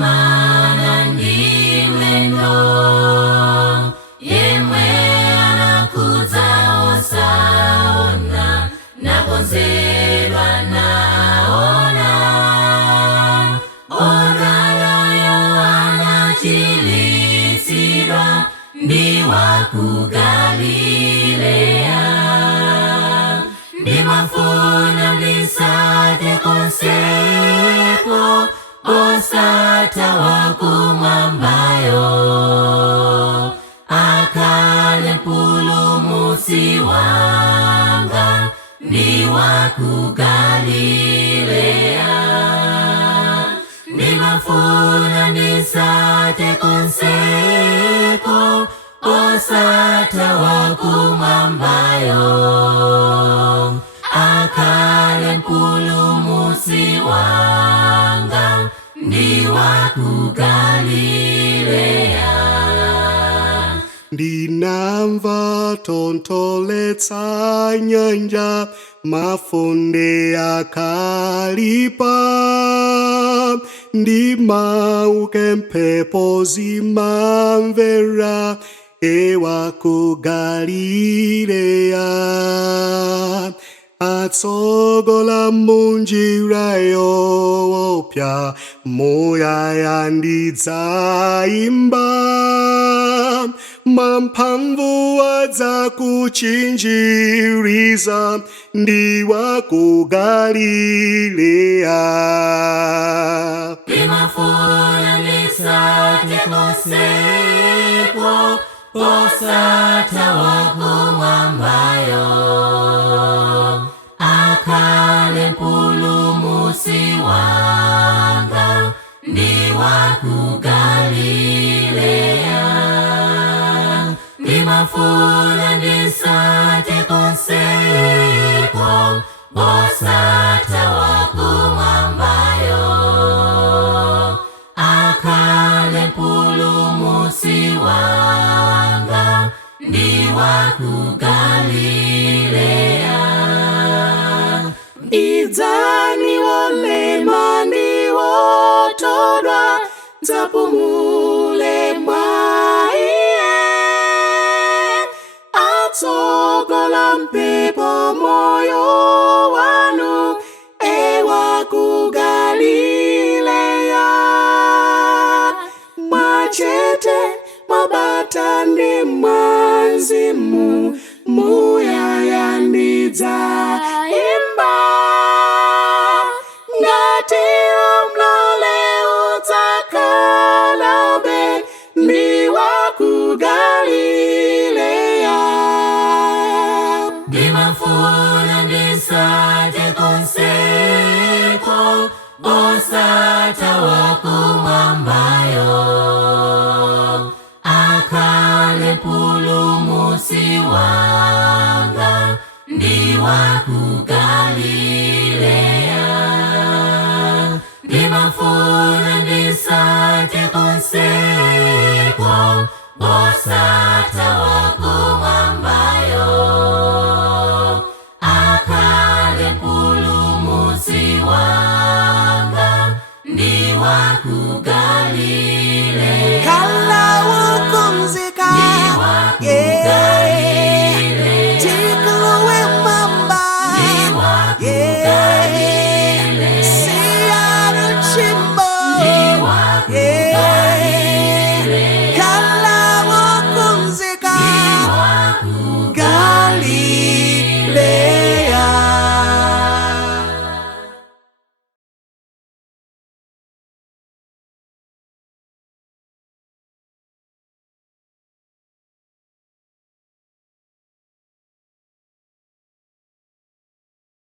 mana ndi mlendo, yemwe anakuza osaona, nakonzedwa naona. Odalayo anachiritsidwa, ndi wa ku Galileya. Ndimafuna ndisate konseko, osatawa kumwambayo, akhale mpulumutsi wanga, ndi wa ku Galileya. Ndimafuna ndisate konseko, osatawa kumwambayo, akhale mpulumutsi wanga, ndi wa ku Galileya. Ndinamva tontoletsa nyanja, mafunde akalipa, ndimauke mphepo zimamvera, ewa ku Galileya. Atsogola munjira yoopsa, muyaya ndidzaimba, mwamphamvu adzakuchinjiriza, ndi wa ku Galileya. Ndimafuna ndisate konseko, osatawa kumwambayo, akhale mpulumutsi wanga, ndi wa ku Galileya. Ndimafuna ndisate konseko, osatawa kumwambayo, akhale mpulumutsi wanga, ndi wa ku Galileya. Idzani wolema ndi wotodwa, dzapumule mwa Iye. Atsogola mphepo moyo wanu, ewa ku Galileya. Mwachete, mwabata ndi mwazimu, muyaya ndidzaimba, ngati umlole udzakalabe, ndi wa ku Galileya. Ndimafuna ndisate konseko, osatawa kumwambayo, akhale mpulumutsi wanga, ndi wa ku Galileya. Ndimafuna ndisate konseko, osatawa kumwambayo, akhale mpulumutsi wanga, ndi wa ku Galileya. Kala ukumzi